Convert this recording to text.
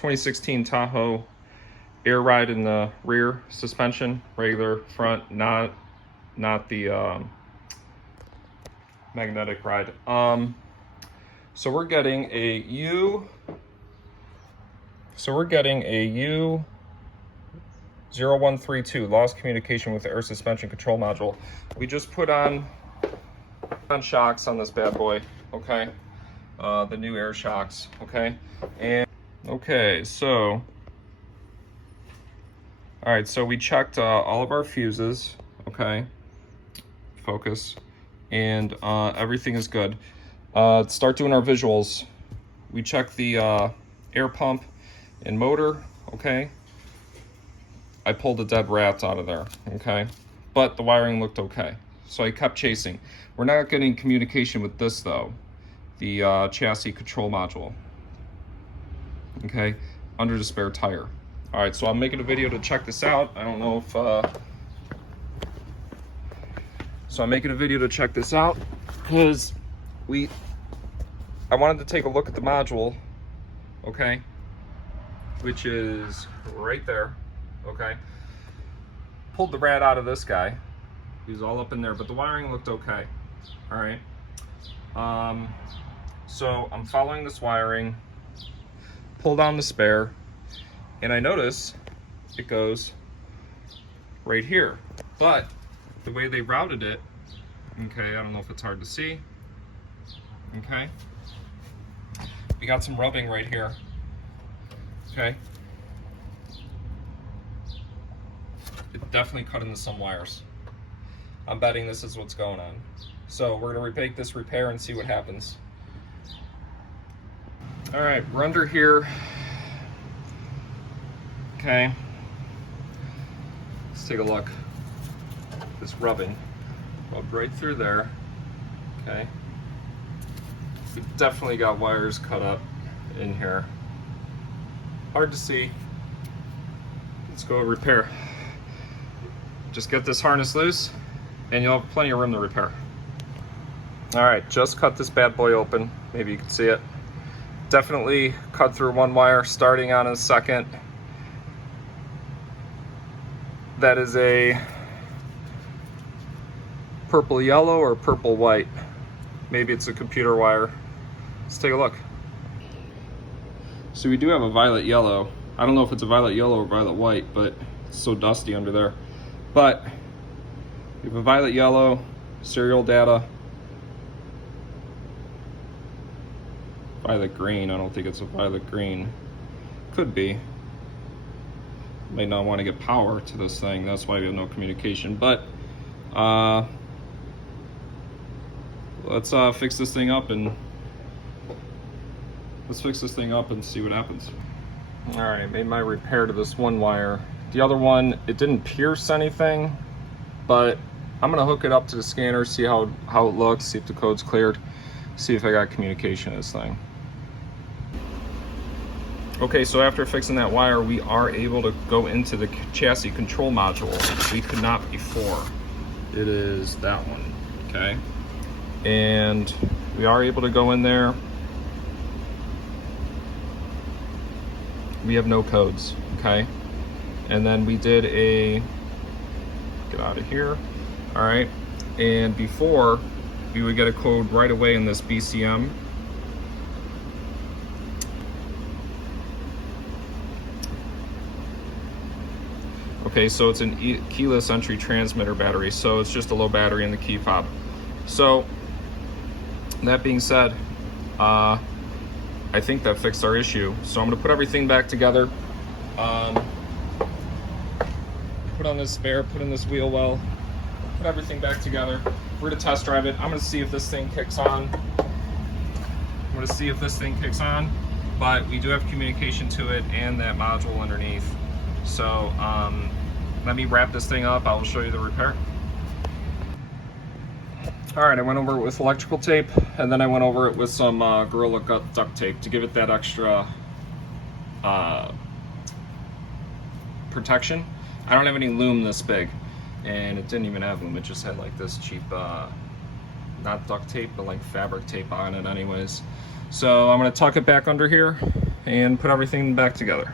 2016 Tahoe air ride in the rear suspension, regular front, not the magnetic ride. So we're getting a U0132, lost communication with the air suspension control module. We just put on shocks on this bad boy, okay? The new air shocks, okay? And okay, so all right, so we checked all of our fuses, okay? Focus, and everything is good. Start doing our visuals. We checked the air pump and motor, okay? I pulled a dead rat out of there, okay? But the wiring looked okay, so I kept chasing. We're not getting communication with this though, the chassis control module, okay? Under the spare tire. All right, so I'm making a video to check this out. I don't know if, so I'm making a video to check this out because I wanted to take a look at the module, okay? Which is right there, okay? Pulled the rat out of this guy. He's all up in there, but the wiring looked okay, all right? So I'm following this wiring, pull down the spare, and I notice it goes right here. But the way they routed it, okay, I don't know if it's hard to see, okay? We got some rubbing right here, okay? It definitely cut into some wires. I'm betting this is what's going on. So we're gonna make this repair and see what happens. All right, we're under here. Okay, let's take a look. This rubbing rubbed right through there. Okay, we definitely got wires cut up in here. Hard to see. Let's go repair. Just get this harness loose and you'll have plenty of room to repair. All right, just cut this bad boy open. Maybe you can see it. Definitely cut through one wire starting on a second. That is a purple yellow or purple white. Maybe it's a computer wire. Let's take a look. So we do have a violet yellow. I don't know if it's a violet yellow or violet white, but it's so dusty under there. But we have a violet yellow, serial data. Violet green, I don't think it's a violet green. Could be. May not want to get power to this thing, that's why we have no communication. But let's fix this thing up and see what happens. All right, made my repair to this one wire. The other one, it didn't pierce anything, but I'm gonna hook it up to the scanner, see how it looks, see if the code's cleared, see if I got communication in this thing. Okay, so after fixing that wire, we are able to go into the chassis control module. We could not before. It is that one, okay? And we are able to go in there. We have no codes, okay? And then we did get out of here, all right? And before, we would get a code right away in this BCM. Okay, so it's an keyless entry transmitter battery, so it's just a low battery in the key fob. So, that being said, I think that fixed our issue. So I'm gonna put everything back together. Put on this spare, put in this wheel well, put everything back together. We're gonna test drive it. I'm gonna see if this thing kicks on. But we do have communication to it and that module underneath. So let me wrap this thing up. I will show you the repair. All right, I went over it with electrical tape, and then I went over it with some Gorilla duct tape to give it that extra protection. I don't have any loom this big, and it didn't even have loom. It just had like this cheap, not duct tape, but like fabric tape on it anyways. So I'm gonna tuck it back under here and put everything back together.